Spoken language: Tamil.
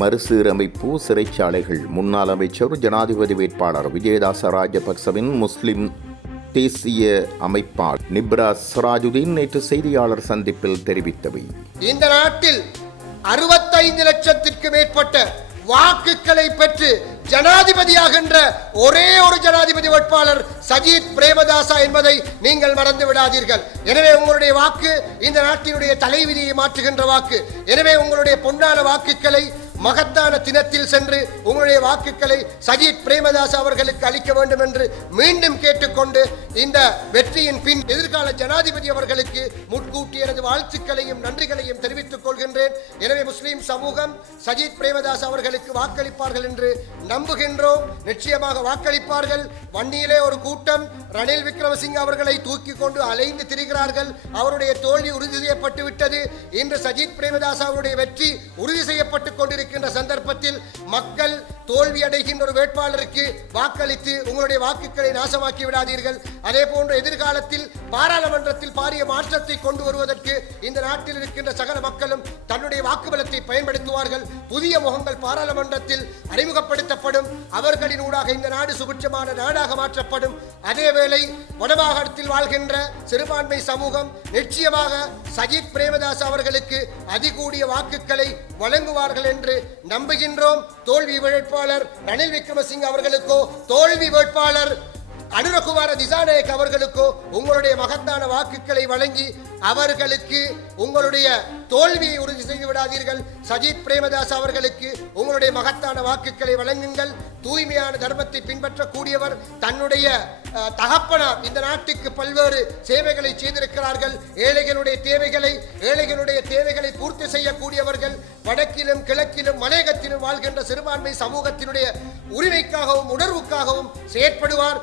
மறுசீரமைப்பு சிறைச்சாலைகள். முன்னாள் அமைச்சர் ஜனாதிபதி வேட்பாளர் விஜயதாச ராஜபக்சவின் முஸ்லிம் தேசிய அமைப்பாளர் நிப்ரா சிராஜுதீன் நேற்று செய்தியாளர் சந்திப்பில் தெரிவித்தவை: இந்த நாட்டில் 65 லட்சத்திற்கு மேற்பட்ட வாக்குகளை பெற்று ஜனாதிபதியாகின்ற ஒரே ஒரு ஜனாதிபதி வேட்பாளர் சஜித் பிரேமதாசா என்பதை நீங்கள் மறந்து விடாதீர்கள். எனவே உங்களுடைய வாக்கு இந்த நாட்டினுடைய தலைவிதியை மாற்றுகின்ற வாக்கு. எனவே உங்களுடைய பொன்னான வாக்குகளை மகத்தான தினத்தில் சென்று உங்களுடைய வாக்குகளை சஜித் பிரேமதாஸ் அவர்களுக்கு அளிக்க வேண்டும் என்று மீண்டும் கேட்டுக்கொண்டு இந்த வெற்றியின் பின் எதிர்கால ஜனாதிபதி அவர்களுக்கு முன்கூட்டி எனது வாழ்த்துக்களையும் நன்றிகளையும் தெரிவித்துக் கொள்கின்றேன். எனவே முஸ்லிம் சமூகம் சஜித் பிரேமதாஸ் அவர்களுக்கு வாக்களிப்பார்கள் என்று நம்புகின்றோம். நிச்சயமாக வாக்களிப்பார்கள். வன்னியிலே ஒரு கூட்டம் ரணில் விக்ரமசிங்க அவர்களை தூக்கி கொண்டு அலைந்து திரிகிறார்கள். அவருடைய தோல்வி உறுதி செய்யப்பட்டு விட்டது. இன்று சஜித் பிரேமதாஸ் அவருடைய வெற்றி உறுதி செய்யப்பட்டுக் கொண்டிருக்கிறது. சந்தர்ப்பத்தில் மக்கள் தோல்வி அடைகின்ற ஒரு வேட்பாளருக்கு வாக்களித்து உங்களுடைய வாக்குகளை நாசமாக்கி விடாதீர்கள். அதே போன்று எதிர்காலத்தில் பாராளுமன்றத்தில் பாரிய மாற்றத்தை கொண்டு வருவதற்கு இந்த நாட்டில் இருக்கின்ற சகல மக்களும் தன்னுடைய வாக்குபலத்தை பயன்படுத்துவார்கள். புதிய முகங்கள் பாராளுமன்றத்தில் அறிமுகப்படுத்தப்படும். அவர்களின் ஊடாக இந்த நாடு சுபிட்சமான நாடாக மாற்றப்படும். அதேவேளை வடமாகாணத்தில் வாழ்கின்ற சிறுபான்மை சமூகம் நிச்சயமாக சஜித் பிரேமதாஸ் அவர்களுக்கு அதிகூடிய வாக்குகளை வழங்குவார்கள் என்று நம்புகின்றோம். தோல்வி வேட்பாளர் ரணில் விக்ரமசிங்க அவர்களுக்கோ தோல்வி வேட்பாளர் அனுரகுமார திசாநாயக் அவர்களுக்கோ உங்களுடைய மகத்தான வாக்குகளை வழங்கி அவர்களுக்கு உங்களுடைய தோல்வியை உறுதி செய்து விடாதீர்கள். சஜித் பிரேமதாஸ் அவர்களுக்கு உங்களுடைய மகத்தான வாக்குகளை வழங்குங்கள். தூய்மையான தர்மத்தை பின்பற்றக்கூடியவர். தன்னுடைய தகப்பனார் இந்த நாட்டுக்கு பல்வேறு சேவைகளை செய்திருக்கிறார்கள். ஏழைகளுடைய தேவைகளை பூர்த்தி செய்யக்கூடியவர்கள். வடக்கிலும் கிழக்கிலும் மலையகத்திலும் வாழ்கின்ற சிறுபான்மை சமூகத்தினுடைய உரிமைக்காகவும் உணர்வுக்காகவும் செயற்படுவார்.